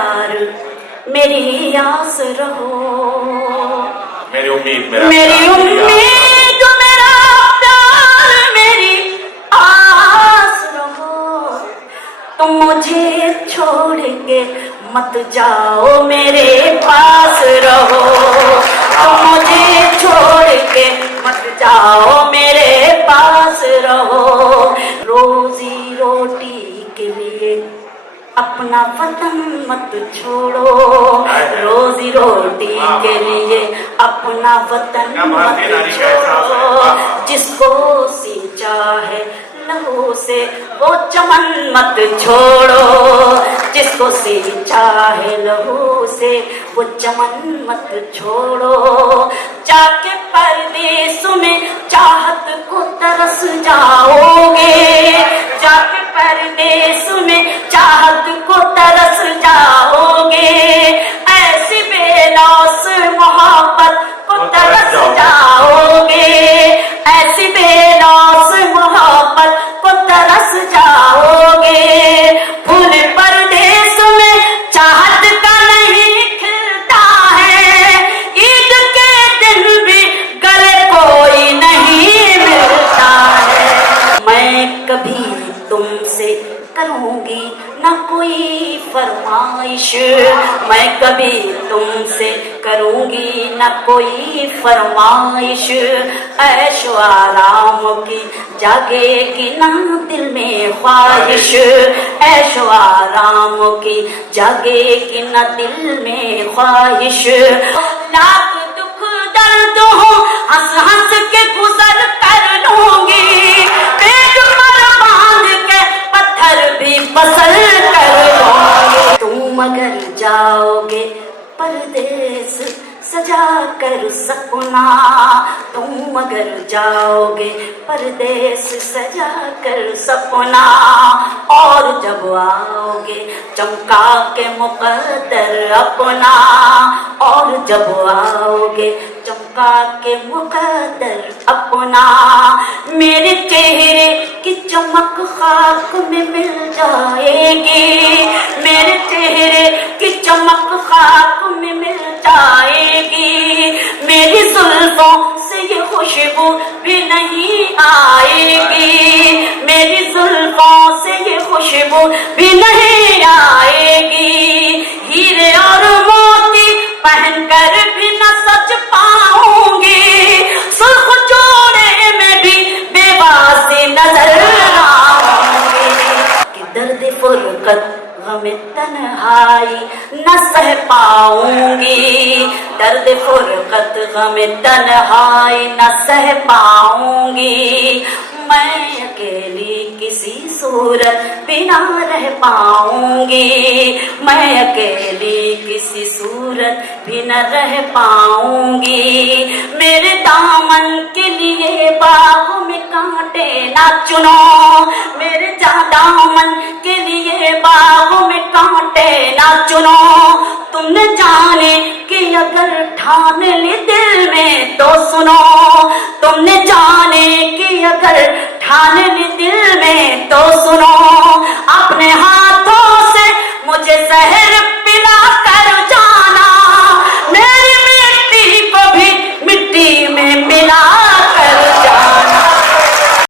प्यार मेरी आस रहो, मेरी उम्मीद मेरी उम्मीद मेरा प्यार मेरी आस रहो। तुम मुझे छोड़ के मत जाओ, मेरे पास रहो। तुम मुझे छोड़ के मत जाओ, मेरे पास रहो। रोजी रोटी के लिए अपना वतन मत छोड़ो, रोजी रोटी के लिए अपना वतन मत छोड़ो। जिसको सींचा है लहू से वो चमन मत छोड़ो, जिसको सींचा है लहू से वो चमन मत छोड़ो। जाके परदेस में चाहत को तरस जाओगे, जाके परदेस में चाहत को तरस जाओगे। ऐसी बेलौस मोहब्बत को तरस जाओगे, ऐसी बेलौस मोहब्बत को तरस जाओगे। फूल परदेस में चाहत का नहीं खिलता है, ईद के दिन भी गले कोई नहीं मिलता है। मैं कभी तुमसे करूंगी न कोई फरमाइश, मैं कभी तुमसे करूंगी न कोई फरमाइश। ऐशो आराम की जागेगी ना दिल में ख्वाहिश, ऐशो आराम की जागेगी ना दिल में ख्वाहिश। लाख दुख दर्द हो हंस हंस के गुजर कर लूंगी, पेट पर बांध के पत्थर भी पसल कर लूंगी। तुम अगर जाओगे परदेस सजा कर सपना, तुम अगर जाओगे परदेस सजा कर सपना। और जब आओगे चमका के मुकद्दर अपना, और जब आओगे चमका के मुकद्दर अपना। मेरे चेहरे की चमक खाक में मिल जाएगी, मेरे चेहरे की चमक खाक में मिल जाएगी। मेरी जुल्फों से ये खुशबू भी नहीं आएगी, मेरी जुल्फों से ये खुशबू भी नहीं आएगी। हीरे और मोती पहनकर भी न सज पाऊंगी, सुर्ख जोड़े में भी बेवासी नजर आऊंगी। कि दर्द फुरकत गम तन्हाई न सह पाऊंगी, दर्द फुरकत गम तन्हाई न सह पाऊंगी। मैं अकेली किसी सूरत बिना रह पाऊंगी, मैं अकेली किसी सूरत भी न रह पाऊंगी। मेरे दामन के लिए बाहों में कांटे ना चुनो, मेरे दामन के लिए बाहों में कांटे ना चुनो। तुमने जाने कि अगर ठान ली दिल में तो सुनो, तुमने जाने कि अगर ठान ली दिल में तो सुनो। अपने हाथों से मुझे जहर